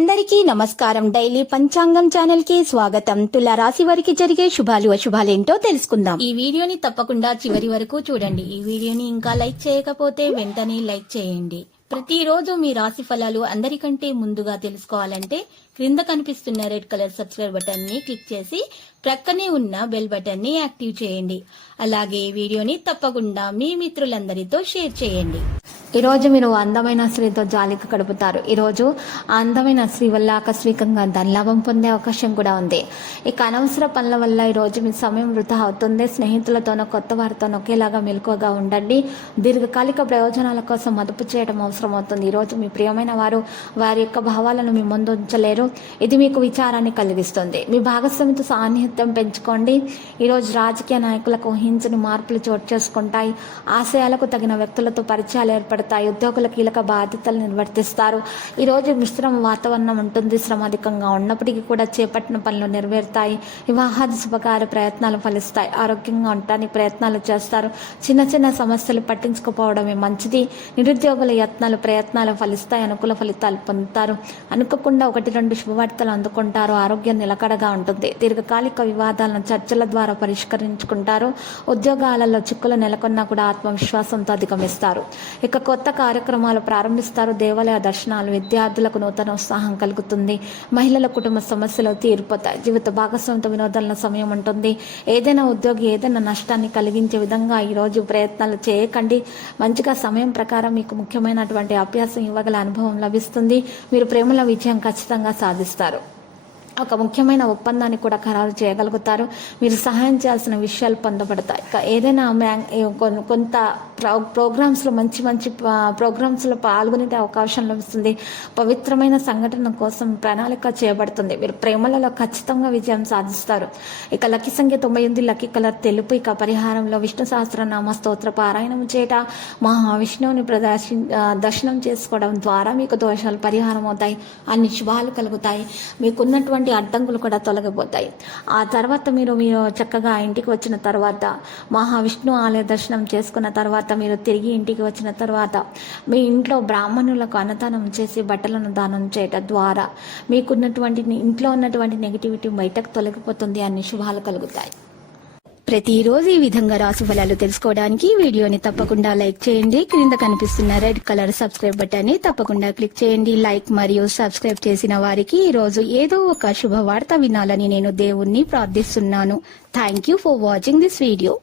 అందరికీ నమస్కారం. డైలీ పంచాంగం ఛానల్ కి స్వాగతం. తుల రాశి వారికి జరిగే శుభాలు అశుభాలేంటో తెలుసుకుందాం. ఈ వీడియోని తప్పకుండా చివరి వరకు చూడండి. ఈ వీడియోని ఇంకా లైక్ చేయకపోతే వెంటనే లైక్ చేయండి. ప్రతిరోజు మీ రాశి ఫలాలు అందరికంటే ముందుగా తెలుసుకోవాలంటే క్రింద కనిపిస్తున్న రెడ్ కలర్ సబ్స్క్రైబ్ బటన్ ని క్లిక్ చేసి ప్రక్కనే ఉన్న బెల్ బటన్ ని యాక్టివ్ చేయండి. అలాగే వీడియోని తప్పకుండా మీ మిత్రులందరితో షేర్ చేయండి. ఈ రోజు మీరు అందమైన స్త్రీతో జాలిక గడుపుతారు. ఈ రోజు ఆ అందమైన స్త్రీ వల్ల ఆకస్మికంగా ధనలాభం పొందే అవకాశం కూడా ఉంది. ఇక అనవసర పనుల వల్ల ఈ రోజు మీ సమయం వృధా అవుతుంది. స్నేహితులతోనో కొత్త వారితోనో ఒకేలాగా మెలకువగా ఉండండి. దీర్ఘకాలిక ప్రయోజనాల కోసం మదుపు చేయడం అవసరం అవుతుంది. ఈ రోజు మీ ప్రియమైన వారి యొక్క భావాలను మీ ముందు ఉంచలేరు. ఇది మీకు విచారాన్ని కలిగిస్తుంది. మీ భాగస్వామితో సాన్నిహిత్యం పెంచుకోండి. ఈరోజు రాజకీయ నాయకులకు ఊహించని మార్పులు చోటు చేసుకుంటాయి. ఆశయాలకు తగిన వ్యక్తులతో పరిచయాలు ఏర్పడతాయి. ఉద్యోగుల కీలక బాధ్యతలు నిర్వర్తిస్తారు. ఈరోజు మిశ్రమ వాతావరణం ఉంటుంది. శ్రమ అధికంగా ఉన్నప్పటికీ కూడా చేపట్టిన పనులు నెరవేరుతాయి. వివాహాది శుభకార్య ప్రయత్నాలు ఫలిస్తాయి. ఆరోగ్యంగా ఉండటానికి ప్రయత్నాలు చేస్తారు. చిన్న చిన్న సమస్యలు పట్టించుకోపోవడమే మంచిది. నిరుద్యోగుల ప్రయత్నాలు ఫలిస్తాయి. అనుకూల ఫలితాలు పొందుతారు. అనుకోకుండా 1-2 శుభవార్తలు అందుకుంటారు. ఆరోగ్యం నిలకడగా ఉంటుంది. దీర్ఘకాలిక వివాదాలను చర్చల ద్వారా పరిష్కరించుకుంటారు. ఉద్యోగాలలో చిక్కులు నెలకొన్నా కూడా ఆత్మవిశ్వాసంతో అధిగమిస్తారు. ఇక కొత్త కార్యక్రమాలు ప్రారంభిస్తారు. దేవాలయ దర్శనాలు విద్యార్థులకు నూతన ఉత్సాహం కలుగుతుంది. మహిళల కుటుంబ సమస్యలు తీరిపోతాయి. జీవిత భాగస్వామితో వినోదాల సమయం ఉంటుంది. ఏదైనా ఉద్యోగి ఏదైనా నష్టాన్ని కలిగించే విధంగా ఈరోజు ప్రయత్నాలు చేయకండి. మంచిగా సమయం ప్రకారం మీకు ముఖ్యమైనటువంటి అభ్యాసం ఇవ్వగల అనుభవం లభిస్తుంది. మీరు ప్రేమల విజయం ఖచ్చితంగా సాధిస్తారు. ఒక ముఖ్యమైన ఒప్పందాన్ని కూడా ఖరారు చేయగలుగుతారు. మీరు సహాయం చేయాల్సిన విషయాలు పొందబడతాయి. ఏదైనా కొంత ప్రోగ్రామ్స్లో మంచి ప్రోగ్రామ్స్లో పాల్గొనే అవకాశం లభిస్తుంది. పవిత్రమైన సంఘటన కోసం ప్రణాళిక చేయబడుతుంది. మీరు ప్రేమలలో ఖచ్చితంగా విజయం సాధిస్తారు. ఇక లక్కీ సంఖ్య 98, లక్కీ కలర్ తెలుపు. ఇక పరిహారంలో విష్ణు సహస్రనామ స్తోత్ర పారాయణం చేయట, మహావిష్ణువుని దర్శనం చేసుకోవడం ద్వారా మీకు దోషాలు పరిహారం అవుతాయి. అన్ని శుభాలు కలుగుతాయి. మీకున్నటువంటి అడ్డంకులు కూడా తొలగిపోతాయి. ఆ తర్వాత మీరు చక్కగా ఇంటికి వచ్చిన తర్వాత మహావిష్ణు ఆలయ దర్శనం చేసుకున్న తర్వాత మీరు తిరిగి ఇంటికి వచ్చిన తర్వాత మీ ఇంట్లో బ్రాహ్మణులకు అన్నదానం చేసి బట్టలను దానం చేయటం ద్వారా మీకున్నటువంటి ఇంట్లో ఉన్నటువంటి నెగిటివిటీ బయటకు తొలగిపోతుంది. అన్ని శుభాలు కలుగుతాయి. ప్రతిరోజు ఈ విధంగా రాశి ఫలాలు తెలుసుకోవడానికి వీడియోని తప్పకుండా లైక్ చేయండి. క్రింద కనిపిస్తున్న రెడ్ కలర్ సబ్స్క్రైబ్ బటన్ ని తప్పకుండా క్లిక్ చేయండి. లైక్ మరియు సబ్స్క్రైబ్ చేసిన వారికి ఈ రోజు ఏదో ఒక శుభవార్త వినాలని నేను దేవుణ్ణి ప్రార్థిస్తున్నాను. Thank you for watching this video.